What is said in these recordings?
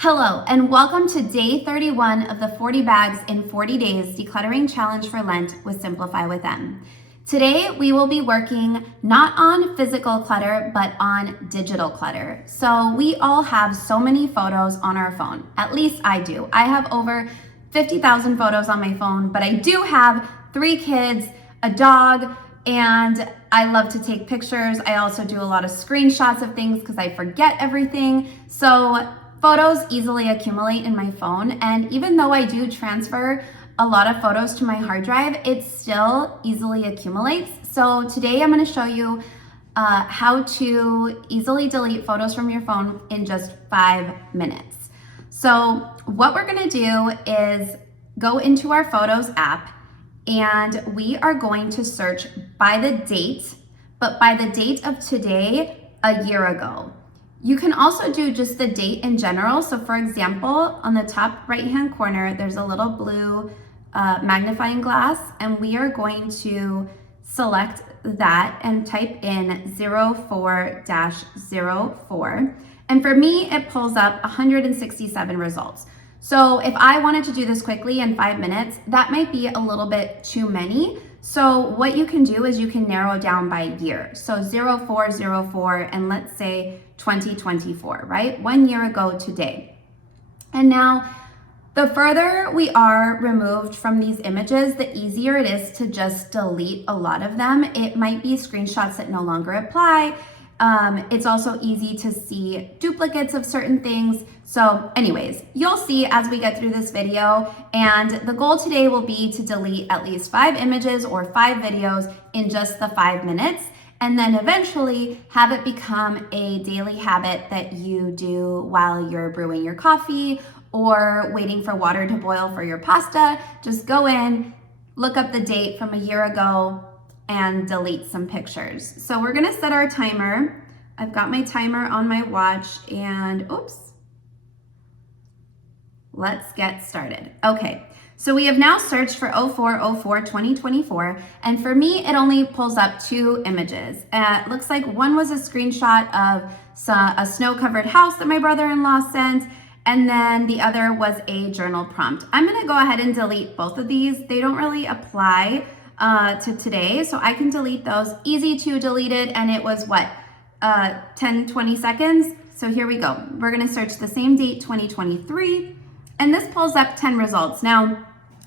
Hello, and welcome to day 31 of the 40 Bags in 40 Days Decluttering Challenge for Lent with Simplify with Em. Today, we will be working not on physical clutter, but on digital clutter. So we all have so many photos on our phone. At least I do. I have over 50,000 photos on my phone, but I do have 3 kids, a dog, and I love to take pictures. I also do a lot of screenshots of things because I forget everything. So photos easily accumulate in my phone, and even though I do transfer a lot of photos to my hard drive, it still easily accumulates. So today I'm going to show you how to easily delete photos from your phone in just 5 minutes. So what we're going to do is go into our Photos app, and we are going to search by the date, but by the date of today, a year ago. You can also do just the date in general. So for example, on the top right-hand corner, there's a little blue magnifying glass, and we are going to select that and type in 04-04. And for me, it pulls up 167 results. So if I wanted to do this quickly in 5 minutes, that might be a little bit too many. So what you can do is you can narrow down by year. So 0404, and let's say 2024, right? 1 year ago today. And now the further we are removed from these images, the easier it is to just delete a lot of them. It might be screenshots that no longer apply. It's also easy to see duplicates of certain things. So anyways, you'll see as we get through this video, and the goal today will be to delete at least 5 images or 5 videos in just the 5 minutes, and then eventually have it become a daily habit that you do while you're brewing your coffee or waiting for water to boil for your pasta. Just go in, look up the date from a year ago, and delete some pictures. So we're gonna set our timer. I've got my timer on my watch, and oops. Let's get started. Okay, so we have now searched for 04-04-2024, and for me, it only pulls up 2 images. It looks like one was a screenshot of a snow-covered house that my brother-in-law sent, and then the other was a journal prompt. I'm gonna go ahead and delete both of these. They don't really apply to today, so I can delete those. Easy to delete it, and it was what, 10-20 seconds. So here we go. We're gonna search the same date, 2023, and this pulls up 10 results. Now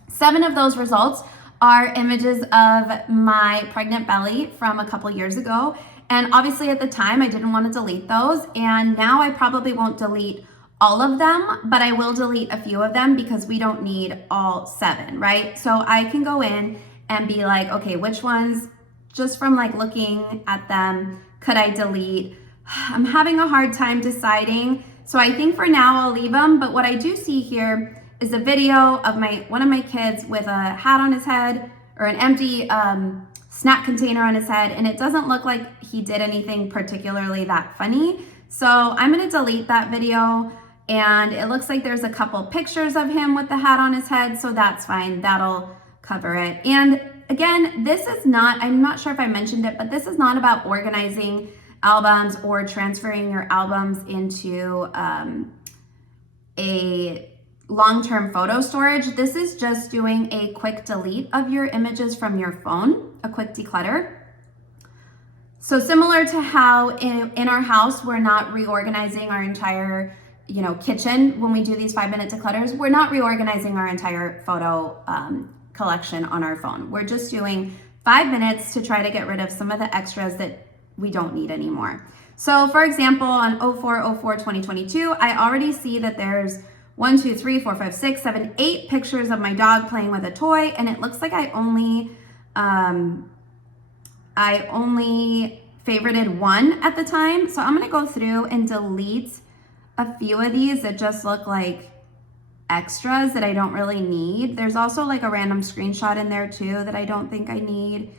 7 of those results are images of my pregnant belly from a couple years ago, and obviously at the time I didn't want to delete those, and now I probably won't delete all of them, but I will delete a few of them because we don't need all 7, right? So I can go in and be like, okay, which ones, just from like looking at them, could I delete? I'm having a hard time deciding. So I think for now I'll leave them, but what I do see here is a video of one of my kids with a hat on his head, or an empty snack container on his head, and it doesn't look like he did anything particularly that funny. So I'm gonna delete that video, and it looks like there's a couple pictures of him with the hat on his head, so that's fine, that'll cover it. And again, this is not, I'm not sure if I mentioned it, but this is not about organizing albums or transferring your albums into a long-term photo storage. This is just doing a quick delete of your images from your phone, a quick declutter. So similar to how in our house, we're not reorganizing our entire kitchen when we do these 5-minute declutters, we're not reorganizing our entire photo collection on our phone. We're just doing 5 minutes to try to get rid of some of the extras that we don't need anymore. So for example, on 04-04-2022, I already see that there's 1, 2, 3, 4, 5, 6, 7, 8 pictures of my dog playing with a toy, and it looks like I only favorited 1 at the time. So I'm gonna go through and delete a few of these that just look like extras that I don't really need. There's also like a random screenshot in there too that I don't think I need.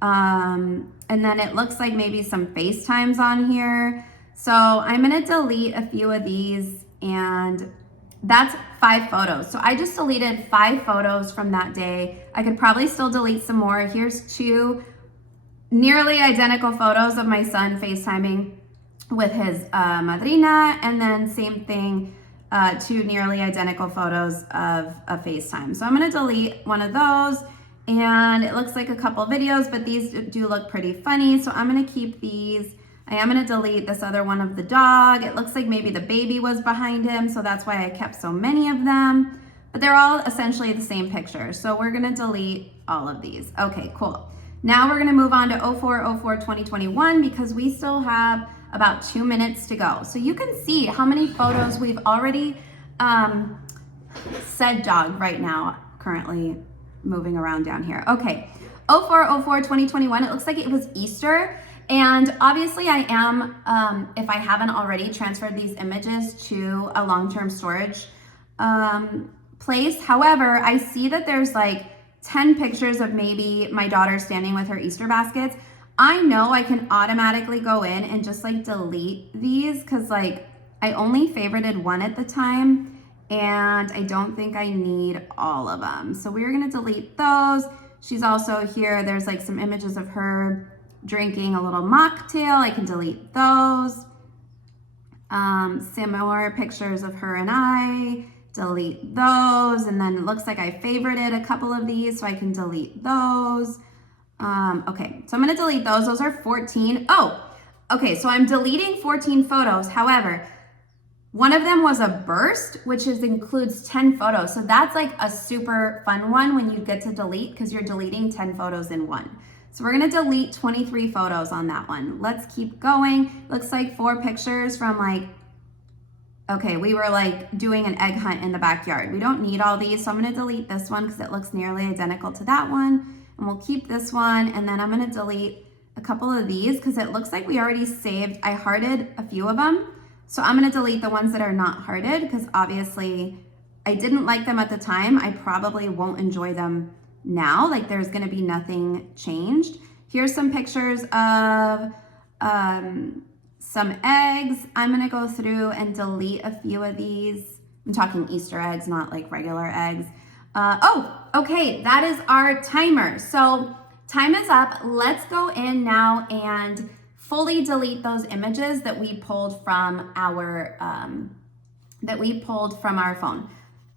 And then it looks like maybe some FaceTimes on here. So I'm gonna delete a few of these, and that's 5 photos. So I just deleted 5 photos from that day. I could probably still delete some more. Here's 2 nearly identical photos of my son FaceTiming with his madrina, and then same thing two nearly identical photos of a FaceTime. So I'm gonna delete one of those, and it looks like a couple videos, but these do look pretty funny. So I'm gonna keep these. I am gonna delete this other one of the dog. It looks like maybe the baby was behind him, so that's why I kept so many of them. But they're all essentially the same picture. So we're gonna delete all of these. Okay, cool. Now we're gonna move on to 04/04/2021 because we still have about 2 minutes to go. So you can see how many photos we've already said dog right now, currently moving around down here. Okay, 04/04/2021, it looks like it was Easter. And obviously I am, if I haven't already, transferred these images to a long-term storage place. However, I see that there's like 10 pictures of maybe my daughter standing with her Easter baskets. I know I can automatically go in and just like delete these because like I only favorited one at the time and I don't think I need all of them. So we're gonna delete those. She's also here, there's like some images of her drinking a little mocktail. I can delete those. Similar pictures of her and I, delete those. And then it looks like I favorited a couple of these, so I can delete those. Okay, so I'm gonna delete those. Those are 14. Oh, okay, so I'm deleting 14 photos. However, one of them was a burst, which includes 10 photos. So that's like a super fun one when you get to delete because you're deleting 10 photos in one. So we're gonna delete 23 photos on that one. Let's keep going. Looks like 4 pictures from like, okay, we were like doing an egg hunt in the backyard. We don't need all these, so I'm gonna delete this one because it looks nearly identical to that one. And we'll keep this one, and then I'm gonna delete a couple of these because it looks like we already saved, I hearted a few of them. So I'm gonna delete the ones that are not hearted because obviously I didn't like them at the time. I probably won't enjoy them now, like there's gonna be nothing changed. Here's some pictures of some eggs. I'm gonna go through and delete a few of these. I'm talking Easter eggs, not like regular eggs. Oh, okay, that is our timer. So time is up. Let's go in now and fully delete those images that we pulled from our phone.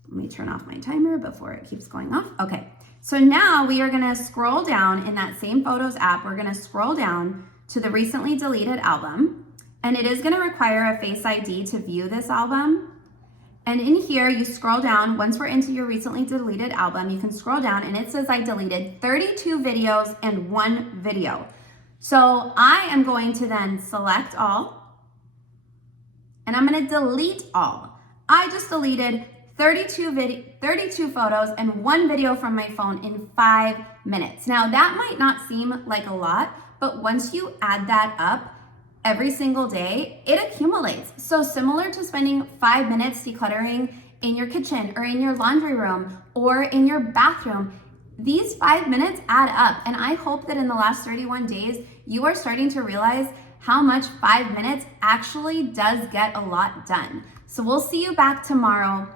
Let me turn off my timer before it keeps going off. Okay, so now we are gonna scroll down in that same Photos app. We're gonna scroll down to the recently deleted album, and it is gonna require a Face ID to view this album. And in here, you scroll down. Once we're into your recently deleted album, you can scroll down and it says I deleted 32 videos and 1 video. So I am going to then select all, and I'm gonna delete all. I just deleted 32 photos and 1 video from my phone in 5 minutes. Now that might not seem like a lot, but once you add that up every single day, it accumulates. So similar to spending 5 minutes decluttering in your kitchen or in your laundry room or in your bathroom, these 5 minutes add up. And I hope that in the last 31 days, you are starting to realize how much 5 minutes actually does get a lot done. So we'll see you back tomorrow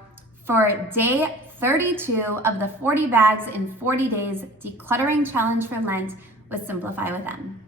for day 32 of the 40 bags in 40 days decluttering challenge for Lent with Simplify with Em.